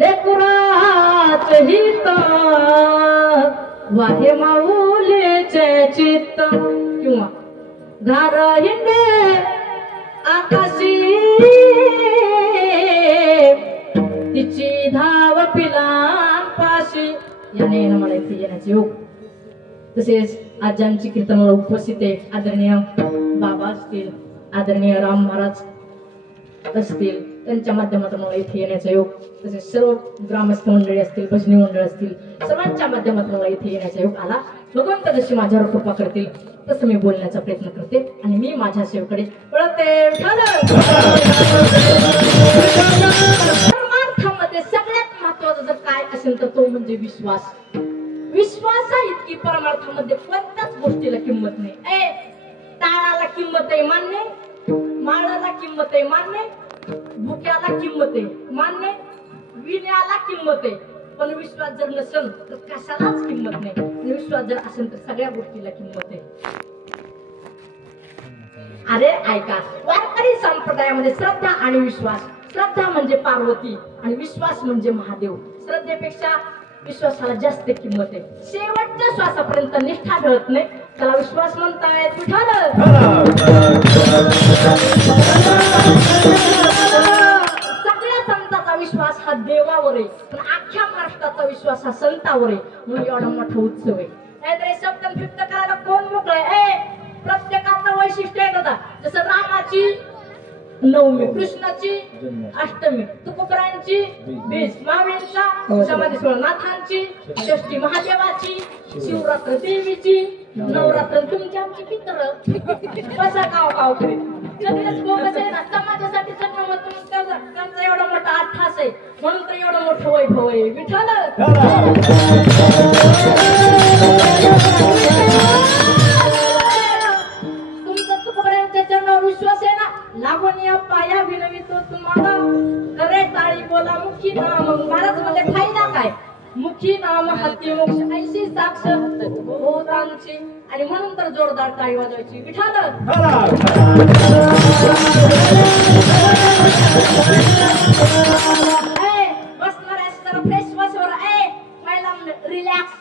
लेकराच हित वाहे माऊलीचे चित्त किंवा घार हिंडे आकाशी तिची धाव पिलांपाशी याने मला इथे येण्याचे योग. तसेच आजांची कीर्तनाला उपस्थित आहे आदरणीय बाबा असतील, आदरणीय राम महाराज असतील, त्यांच्या माध्यमातून मला इथे येण्याचा योग. तसेच सर्व ग्रामस्थ मंडळी असतील, भजनी मंडळ असतील, सर्वांच्या माध्यमातून मला इथे येण्याचा योग आला. भगवंत जशी माझ्यावर कृपा करतील तसं मी बोलण्याचा प्रयत्न करते आणि मी माझ्या सेवेकडे वळते. परमार्थामध्ये सगळ्यात महत्वाचं जर काय असेल तर तो म्हणजे विश्वास. विश्वासा इतकी परमार्थामध्ये कोणत्याच गोष्टीला किंमत नाही. टाळाला किंमत आहे मान्य, माळाला किंमत आहे मान्य, भुक्याला किंमत आहे मान्य, विण्याला किंमत आहे, पण विश्वास जर नसेल तर कशालाच किंमत नाही. आणि विश्वास जर असेल तर सगळ्या गोष्टीला किंमत आहे. अरे ऐका, वारकरी संप्रदायामध्ये श्रद्धा आणि विश्वास, श्रद्धा म्हणजे पार्वती आणि विश्वास म्हणजे महादेव. श्रद्धेपेक्षा विश्वासाला जास्त किंमत आहे. शेवटच्या श्वासापर्यंत निष्ठा ठेवत नाही त्याला विश्वास म्हणतायत. सगळ्या संतांचा विश्वास हा देवावर आहे, पण अख्ख्या महाराष्ट्राचा विश्वास हा संतावर आहे. म्हणून एवढा मोठा उत्सव आहे. नाहीतर शब्द फिक्त करायला कोण मोकळं? प्रत्येकाचं वैशिष्ट्य आहे दादा. जसं रामाची नवमी, कृष्णाची अष्टमी, तुकोबरायांची बीज, महावीरचा समाधी सोहळा, नाथांची षष्टी, महादेवाची शिवरात्र, देवीची नवरात्र, तुमची आमची पितर कसा काव करीत सगळेच बोगस आहे ना. समाजासाठी जगणं त्यांचा एवढा मोठा अट्ठास आहे, म्हणून तर एवढं मोठं वैभव आहे. विठ्ठल विश्वास आहे ना, लागून या पाया विनवितो तुम्हाला, करे टाळी बोला मुखी नाम. महाराज मध्ये फायदा काय? मुखी नाम हाती मोक्ष ऐशी साक्ष भूतांची. आणि म्हणून तर जोरदार टाळी वाजवायची. विठ्ठल बसणार जरा फ्रेश बसवर, पहिला रिलॅक्स,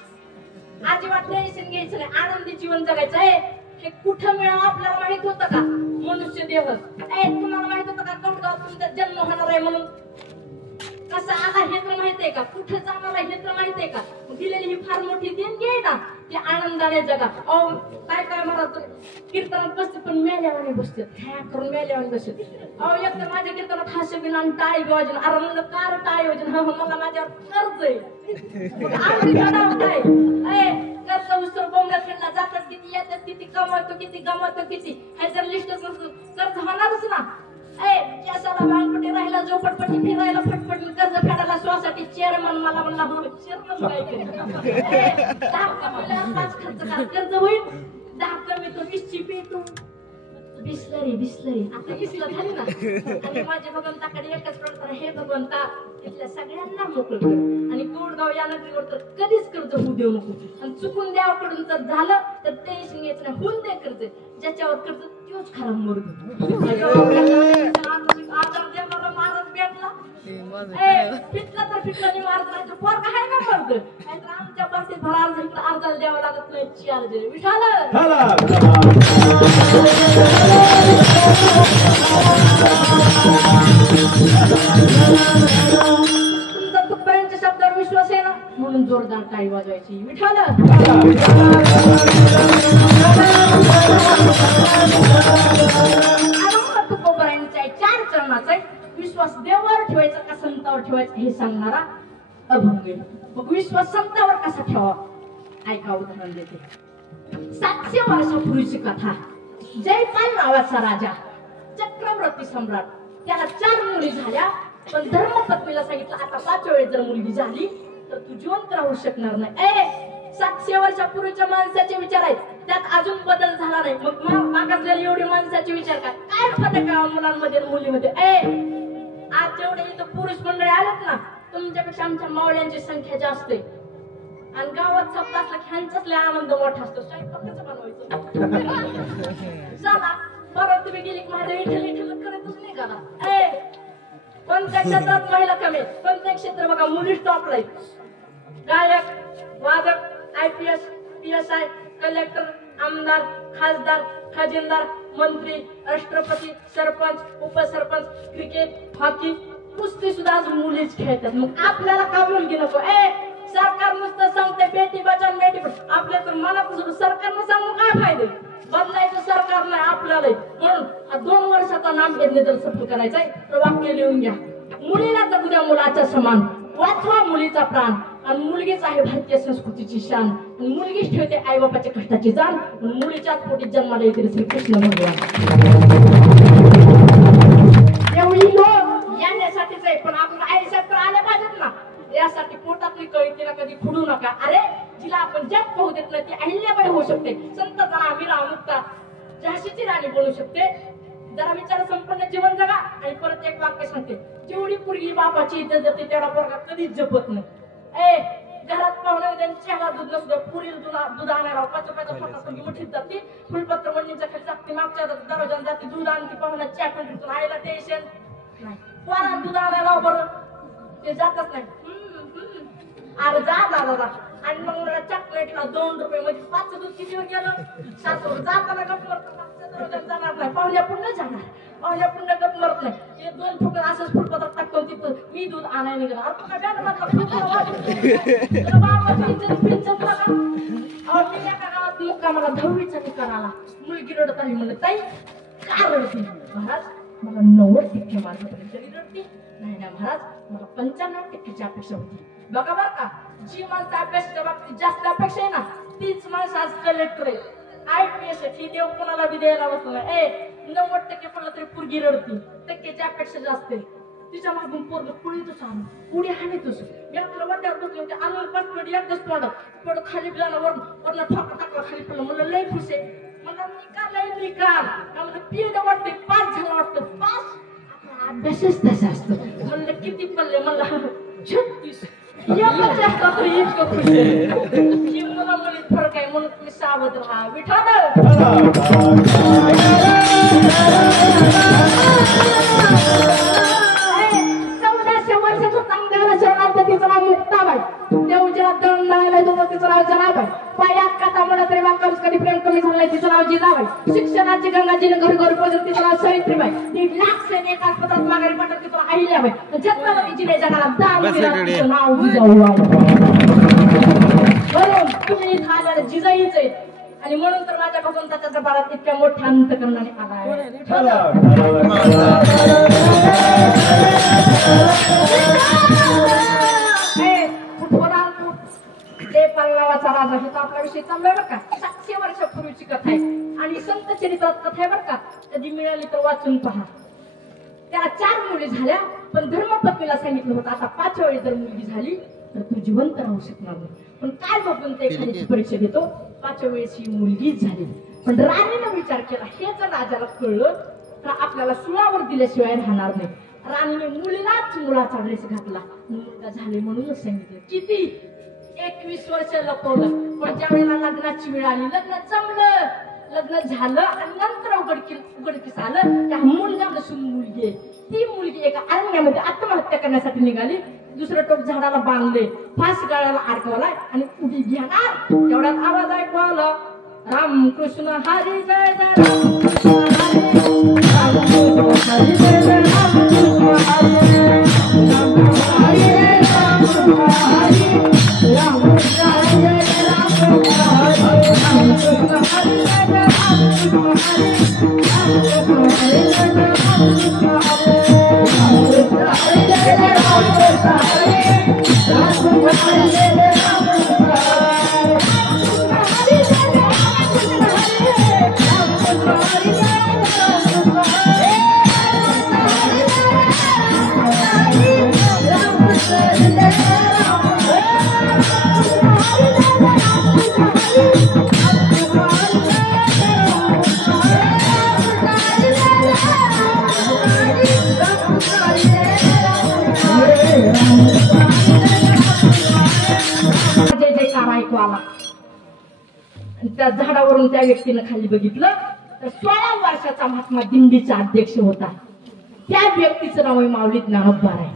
अजिबात टेन्शन घ्यायचं नाही, आनंदी जीवन जगायचं आहे. हे कुठं मिळावं आपल्याला माहित होतं का? मनुष्य देह. तुम्हाला माहित होतं का कमगाव तुमचा जन्म होणार आहे म्हणून? कसा आला हे तर माहितीये का? कुठं जाणार आहे हे तर माहितीये का? दिलेली ही फार मोठी देणगी आहे ना, ती आनंदाने जगा. काय काय म्हणत कीर्तनात बसते पण मेल्यावाने बसते, ह्या करून मेल्यावाने बसते. एक तर माझ्या कीर्तनात हास्य बिन आणि टाळी वाजून. अरे म्हणलं कार टाळी वाजून? मला माझ्यावर कर्ज आहे. कर्ज उसर बोंबला खेळला जातात किती, येतात किती, कमवतो किती, गमवतो किती, हे जर लिस्ट कर्ज होणारच ना. केसाला भांगपट्टी राहिला, झोपडपट्टी फिरायला, फटफट कर्ज फेडायला, श्वासाठी चेअरमन मला म्हणला चेअरमन काय केलं? 5 खर्च करा, कर्ज होईल 10 कमी तो 20ची पेटू. बिस्लरी आता इसलं झाली ना. आणि माझ्या भगवंताकडे एकच प्रार्थना, हे भगवंता इथल्या सगळ्यांना मोकळ कर आणि गोडगाव या नगरीवर तर कधीच कर्ज होऊ देऊ नको. आणि चुकून देवाकडून जर झालं तर टेन्शन घ्यायचं नाही, होऊन दे कर्ज. ज्याच्यावर कर्ज तोच खरा मुर्ग. आदर देवाला महाराज भेटला, फिटला तर फिटला महाराज पोरग आहे ना मर्द. आमच्या बाबतीत भरा अर्ज इकडे अर्जाला द्यावं लागत नाही. चार जरी विठाल तुमचा तुपर्यंत शब्दावर विश्वास आहे ना, म्हणून जोरदार टाळी वाजवायची. विठाल तुकोबरायांचा 4 चरणाचा विश्वास देवावर ठेवायचा का संतावर ठेवायचा हे सांगणारा अभंग. मग विश्वास संतावर कसा ठेवा? ऐका, उदाहरण देते. 700 वर्षापूर्वीची कथा. जयपाल नावाचा राजा, चक्रवर्ती सम्राट, त्याला 4 मुली झाल्या. पण धर्मपत्नीला सांगितलं आता 5व्या वेळेस जर मुलगी झाली तर तू जिवंत राहू शकणार नाही. 700 वर्षापूर्वीच्या माणसाचे विचार आहेत, त्यात अजून बदल झाला नाही. मग मागासलेले एवढे माणसाचे विचार काय फरक आहे मुलांमध्ये मुलीमध्ये? आज जेवढे इथं पुरुष मंडळी आलेत ना, तुमच्यापेक्षा आमच्या मावळ्यांची संख्या जास्त आहे. आणि गावात सप्ताह असला की ह्यांचाच लय आनंद मोठा असतो. स्वयंपाक कसं बनवायचं? चला बरं, तुम्ही गेली की माझ्या विठ्ठल करतच नाही का? कोणत्या क्षेत्रात महिला कमी, कोणत्या क्षेत्र बघा मुली टॉपला आहेत. गायक, वादक, IPS, PSI, कलेक्टर, आमदार, खासदार, खजिनदार, मंत्री, राष्ट्रपती, सरपंच, उपसरपंच, क्रिकेट, हॉकी, कुस्ती सुद्धा आज मुलीच खेळतात. मग आपल्याला का मुलगी नको? सरकार नुसतं सांगते बेटी बचाव बेटी बचाव, आपल्या तर मनापासून सरकारनं सांगून काय फायदे? बदलायचं सरकार नाही आपल्याला. म्हणून 2 वर्षाचा नामघेतले जर सफल करायचंय तर वाक्य लिहून घ्या. मुलीला तर उद्या मुलाच्या समान, वाचवा मुलीचा प्राण. आणि मुलगीच आहे भारतीय संस्कृतीची शान. आणि मुलगीच ठेवते आई बापाच्या कष्टाची जाण. मुलीच्याच पोटी जन्माला येतील श्रीकृष्ण भगवान. एवढी लोक यांच्यासाठीच आहे. पण आपण आईसाठी आले पाहिजेत ना. यासाठी पोटातली कळी तिला कधी खुडू नका. अरे जिला आपण जग पाहू देत नाही ती अहिल्याबाई होऊ शकते. संत मीरा मुक्ता झाशीची राणी बनू शकते. जरा विचार संपन्न जीवन जगा. आणि परत एक वाक्य सांगते, जेवढी पूर्वी बापाची इज्जत जपते तेवढा पोरगा कधीच जपत नाही. घरात पाहुणे त्यांच्या दूध नसतं, पुरी दूध आणायला मोठीत जाते. फुलपत्र मंडीच्या खाली जाते, मागच्या दरवाजात जाते, दूध आणते, पाहुणा चहा पिऊन आईला टेन्शन नाही. पोरा दूध आणायला बरं ते जातच नाही. अरे जा दादा. आणि मग मला चॉकलेटला 2 रुपये म्हणजे 5 दूध कितीवर गेलं. 7 जाताना गप मरत जाणार नाही, पाहुण्या पुन्हा जाणार, पाहुण्या पुन्हा गप मरत नाही. ते 2 फुट असंच फुलपत्र टाकतो तिथं मी दूध आणायला निघाला. अरे तुला काय मी एका गावात मुक्का मला 10वीचा निकाल आला. मुलगी रडत आली. म्हणलं ताई का रडते? महाराज मला 90% मार्कापर्यंत रडते. नाही ना महाराज मला 95%ची अपेक्षा होती. बघा बरं का, जी माणसं अभ्यासाच्या बाबतीत जास्त अपेक्षा आहे ना तीच माणसं आज कलेक्टर आहे, IPS आहे. ही देव कोणाला बी द्यायला बसला. 90% पडलं तरी पोरगी रडती. टक्केची अपेक्षा जास्त आहे. तिच्या मागून पोरग पुढीतच आणून पुढे हाणतच. मी आपल्याला वाट्यावर बसले होते. आणून 5 मिनिट एकच पडत खाली जाणं वरण ठोका टाकला खाली पडलं. म्हणलं लय खुश आहे. मला निकाल लय निकाल म्हणलं पीड वाटते 5 झालं वाटतं 5. अभ्यासच तसा असतो. म्हणलं किती पडले? म्हणला 36. एकच असतात तर इतकं खुश आहे. ही मुला मुलीत फरक आहे म्हणून तुम्ही सावध राहा. विठाल 1400 वर्षाचं चांगल्या शरणार्थ तिचं नाव मुक्ताबाई. देवजीला दळण लावायला जो तिचं नाव जनाबाई. पायात कथा म्हणत रे वाकाच कधी प्रेम कमी झालंय तिचं नाव जिजाबाई. शिक्षणाची गंगाजीने घर घर पोहोचत तिचं नाव सावित्रीबाई. 1.5 लाख सैनिक एकाच पत्रात माघारी पाठवत तिचं अहिल्याबाई. छत्रपती जिने जगाला दान दिलं तिचं नाव जिजाऊ आहे. म्हणून तुम्ही इथं आल्याला जिजाईच आहेत. आणि म्हणून तर माझ्या भगवंताच्या दरबारात इतक्या मोठ्या अंतकरणाने आलाय. पल्लवाचा राजा हे तर आपला विषय चाललाय बरं का. 700 वर्षापूर्वीची कथा आहे. आणि संत चरित्रात कथा आहे बरं का. कधी मिळाली तर वाचून पहा. त्याला 4 मुली झाल्या. पण धर्मपत्नीला सांगितलं होतं आता 5व्या वेळी जर मुलगी झाली तर तू जिवंत राहू शकणार नाही. पण काय बघून ते एखाद्याची परीक्षा देतो. 5व्या वेळेस ही मुलगीच झाली. पण राणीनं विचार केला हे जर राजाला कळलं तर आपल्याला सुळावर दिल्याशिवाय राहणार नाही. राणीने मुलीलाच मुलाचा ड्रेस घातला. मुलगा झाले म्हणूनच सांगितलं. किती 21 वर्ष लपवलं. पण ज्या वेळेला लग्नाची वेळ आली लग्न जमलं, लग्न झालं आणि नंतर उघडकीस आलं त्या मुलगा नसून मुलगी आहे. ती मुलगी एका अरण्यामध्ये आत्महत्या करण्यासाठी निघाली. दुसरं टोक झाडाला बांधले, फास गळ्याला अडकवलाय आणि उडी घेणार. तेवढ्यात आवाज ऐकू आला रामकृष्ण हरी जय जय रामकृष्ण हरी हरी जय जय रामकृष्ण हरी रामकृष्ण हरी रामकृष्ण हरी रामकृष्ण हरी जय जय रामकृष्ण हरी रामकृष्ण हरी जय जय रामकृष्ण हरी रामकृष्ण हरी जय जय रामकृष्ण हरी रामकृष्ण हरी जय जय रामकृष्ण हरी रामकृष्ण हरी जय जय रामकृष्ण त्या झाडावरून त्या व्यक्तीनं खाली बघितलं तर 16 वर्षाचा महात्मा दिंडीचा अध्यक्ष होता. त्या व्यक्तीचं नाव आहे माऊली ज्ञानोबा आहे.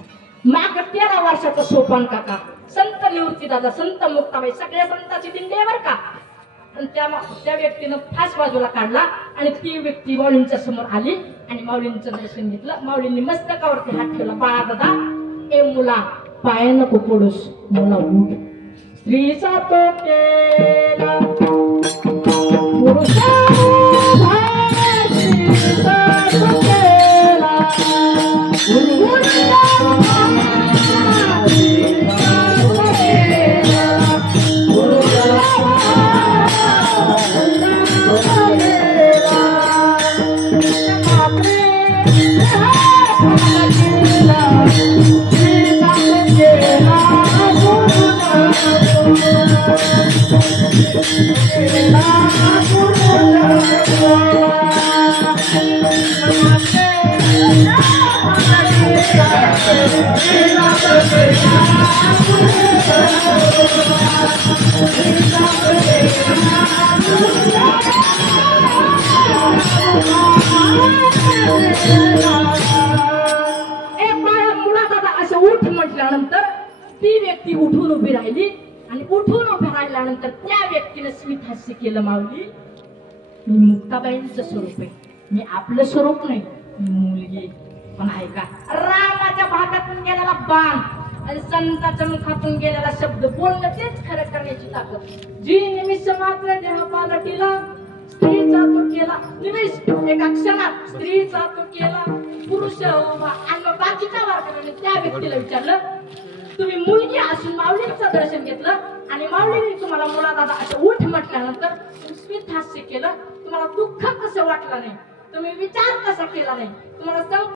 माग 13 वर्षाचा सोपान काका, संत निवृत्ती दादा, संत मुक्ताबाई, सगळ्या संतांची दिंडी आहे बरं का. आणि त्या व्यक्तीनं फास बाजूला काढला आणि ती व्यक्ती माऊलींच्या समोर आली आणि माऊलींचं दर्शन घेतलं. माऊलींनी मस्तकावरती हात ठेवला. बाळा दादा, ए मुला, पाय नको पडूस, मुला उठ. स्त्रीचा तो केला पुरुषा उठ म्हटल्यानंतर ती व्यक्ती उठून उभी राहिली आणि उठून उभ्या राहिल्यानंतर त्या व्यक्तीने स्मित हास्य केलं. माऊली, मी मुक्ताबाईंचं स्वरूप आहे, मी आपलं स्वरूप नाही, मी मुलगी. पण ऐका, रामाच्या भागातून गेलेला बाण आणि संताच्या मुखातून गेलेला शब्द बोलणं तेच खरं करण्याची ताकद. जी निमिष मात्र देह पालटीला स्त्रीचा तो केला निमिष, एका क्षणात स्त्रीचा तो केला पुरुष उभा. आणि मग बाकीच्या वर्गाने त्या व्यक्तीला विचारलं, तुम्ही मुलगी असून माऊलींचं दर्शन घेतलं आणि माऊलीने तुम्हाला मुला दादा असं उठ म्हटल्यानंतर स्मित हास्य केलं, तुम्हाला दुःख कसं वाटलं नाही, तुम्ही विचार कसा केला नाही, तुम्हाला